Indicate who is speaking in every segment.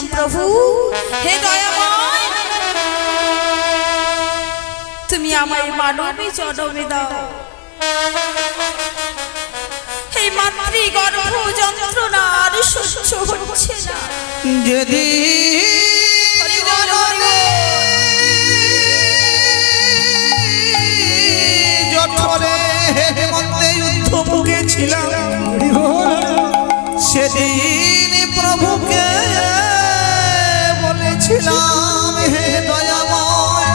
Speaker 1: বলেছিলাম, প্রভু, হে দয়াময়, তুমি আমায় মানবী জনমে দাও। এই মাতৃ গর্ভ যন্ত্রণা আর সহ্য হচ্ছে না।
Speaker 2: যদি বলেছিলাম হে দয়াময়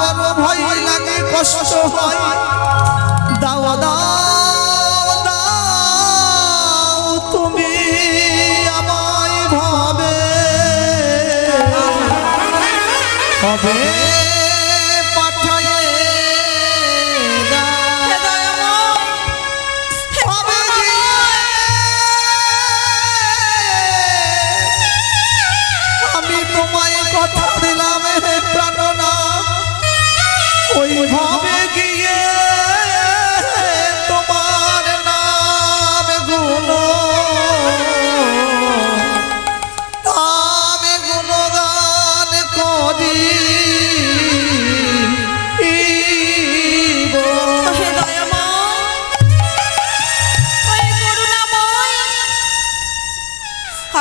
Speaker 2: বড় ভয় লাগে কষ্ট হয়। তুমি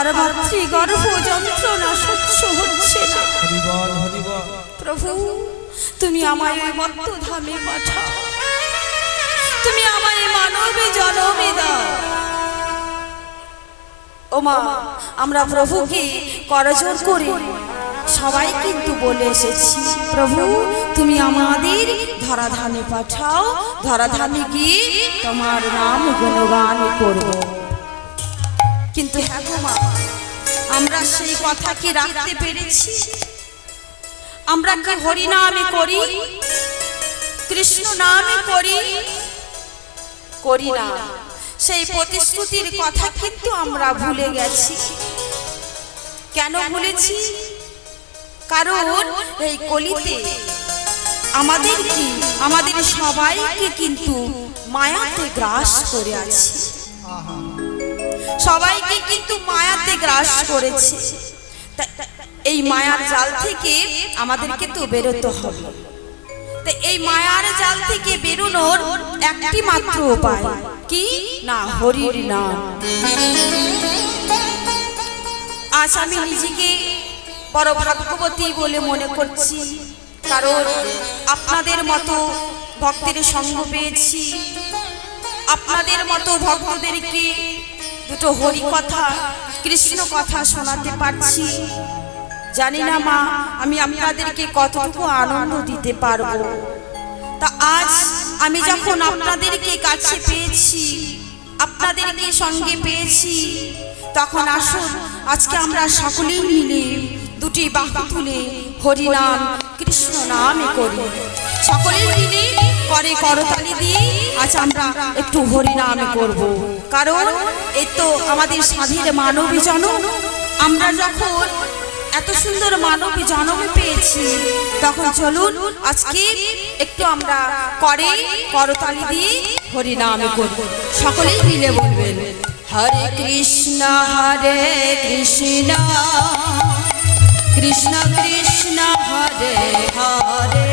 Speaker 1: আর মাতৃ গর্ভ যন্ত্রণা সহ্য হচ্ছে না। প্রভু তুমি আমায় মত্ত ধামে পাঠাও। তুমি আমায় মানবে জনমে দাও। ওমা আমরা প্রভুকে করজোর করে সবাই কিন্তু বলে এসেছি প্রভু তুমি আমাদের ধরাধামে পাঠাও ধরাধামে গিয়ে তোমার নাম গুণগান করব। কিন্তু হ্যাঁ মা আমরা সেই কথা কি রাখতে পেরেছি? আমরা কি হরি নামে করি? কৃষ্ণ নামে করি? করি না। সেই প্রতিশ্রুতির কথা কিন্তু আমরা ভুলে গেছি। কেন ভুলেছি? কারণ এই কলিতে আমাদের কি, আমাদের সবাইকে কিন্তু মায়াতে গ্রাস করে আছে। সবাইকে কিন্তু মায়াতে গ্রাস করেছে। এই মায়ার জাল থেকে আমাদেরকে তো বেরোতে হবে। এই মায়ার জাল থেকে বেরোনোর একটি মাত্র উপায় কি? না, হরির নাম। আজ আমি নিজেকে বড় ভাগ্যবতী বলে মনে করছি, কারণ আপনাদের মতো ভক্তের সঙ্গ পেয়েছি। আপনাদের মতো ভক্তদেরকে দুটো হরি কথা কৃষ্ণ কথা শোনাতে পারছি। জানি না মা, আমি আপনাদেরকে কতটুকু আনন্দ দিতে পারব। তা আজ আমি যখন আপনাদেরকে কাছে পেয়েছি, আপনাদেরকে সঙ্গে পেয়েছি, তখন আসুন, আজকে আমরা সকলেই মিলে দুটি বাহু তুলে হরিনাম, কৃষ্ণ নামে করি। সকলেই মিলে করে করতালি। দিয়ে আজ আমরা একটু হরিনামে করব। কারণ এই তো আমাদের স্বাধীন মানবী জন আমরা যখন এত সুন্দর মানব জন্ম পেয়েছি, তখন চলুন আজকে একটু আমরা করে করতালি দিয়ে হরি নামে করব। সকলেই মিলে বলবেন, হরে কৃষ্ণ হরে কৃষ্ণ। কৃষ্ণ কৃষ্ণ, হরে হরে।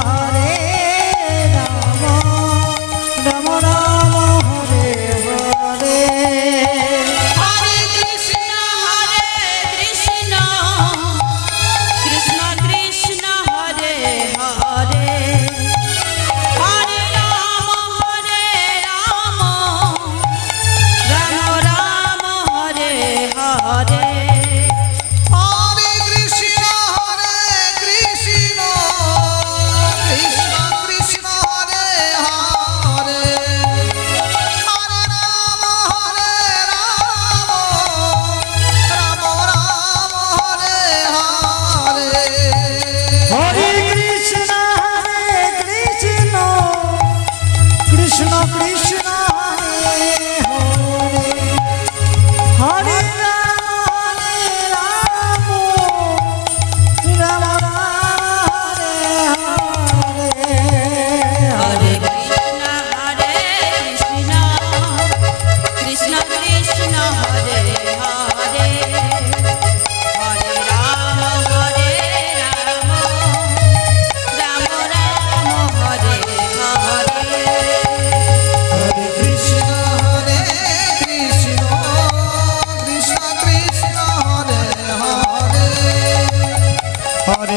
Speaker 1: আজ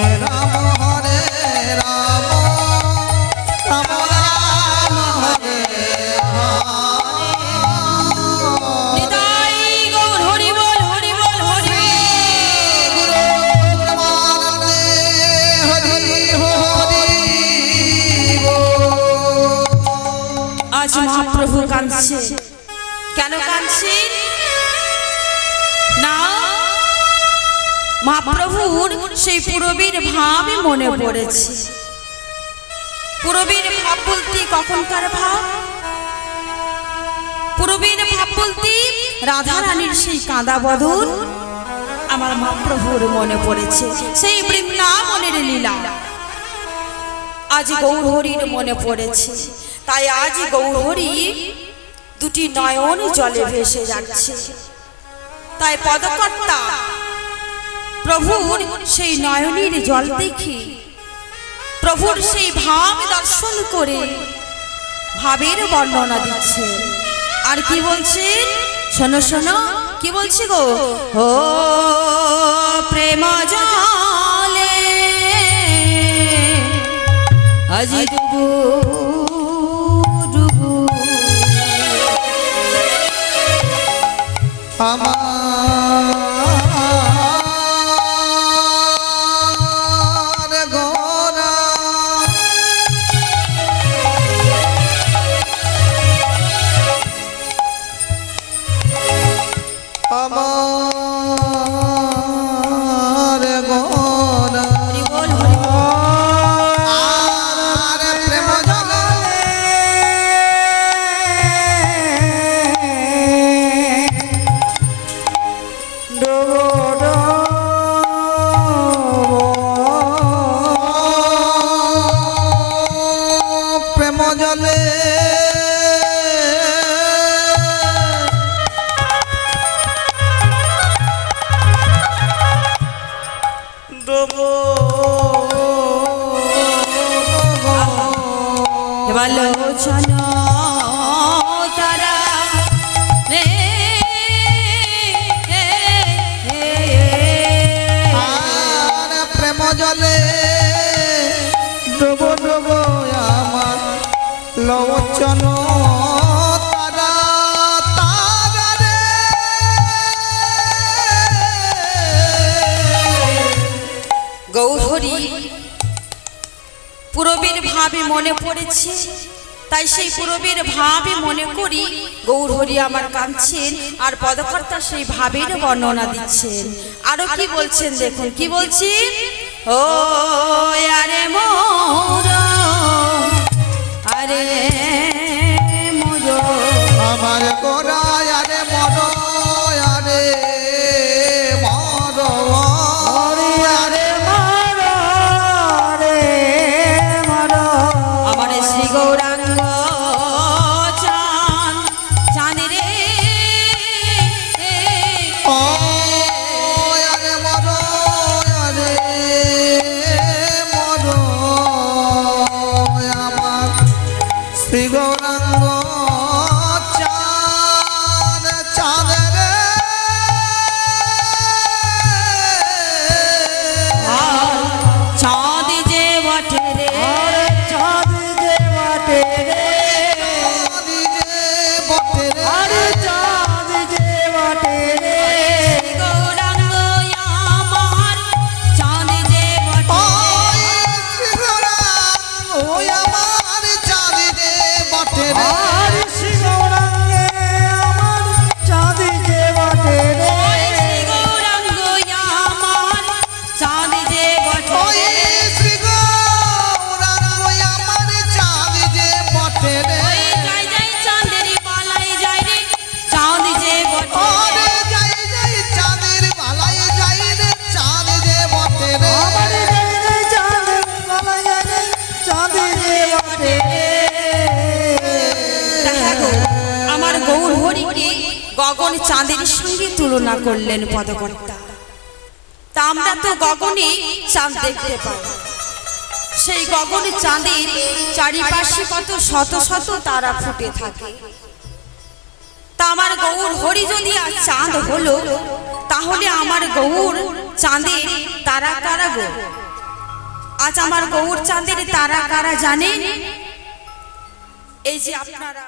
Speaker 1: মহাপ্রভু কাঁদছে। কেন কাঁদছেন না। মহাপ্রভুর সেই পুরবীর ভাবই মনে পড়েছে। পুরবীর ভাব বলতে কখনকার ভাব? পুরবীর ভাব বলতে রাধা রানীর সেই কাঁদা বদন আমার মহাপ্রভুর মনে পড়েছে। সেই বৃন্দাবনের লীলা আজ গৌরহরির মনে পড়েছে। তাই আজ গৌরহরি দুটি নয়ন জলে ভেসে যাচ্ছে। তাই পদকর্তা প্রভুর সেই নয়নের জল দেখি, প্রভুর সেই ভাব দর্শন করে ভাবের বর্ণনা দিচ্ছে। আর কি বলছেন শোনো শোনো, কি বলছি গো? ও প্রেম জলে আজি এবার তারা।
Speaker 2: প্রেম জলে ডুবো ডুবো আমার লোচন
Speaker 1: পুরবীর ভাবে মনে পড়েছে। তাই সেই পুরবীর ভাবে মনে করি গৌরহরি আমার কাঁদছেন, আর পদকর্তা সেই ভাবের বর্ণনা দিচ্ছেন। আরও কি বলছেন দেখুন, কি বলছেন ও, আরে মোর, আরে ¡Viene! ¡Oh! চাঁদের সঙ্গে তুলনা করলেন পদকর্তা। তা আমরা তো গগনে চাঁদ দেখতে পাই সেই গগনে চাঁদের চারিপাশে কত শত শত তারা ফুটে থাকে। তা আমার গৌর হরি যদি আজ চাঁদ হলো, তাহলে আমার গৌর চাঁদের তারা কারা গো? আজ আমার গৌর চাঁদের তারা কারা জানেন? এই যে আপনারা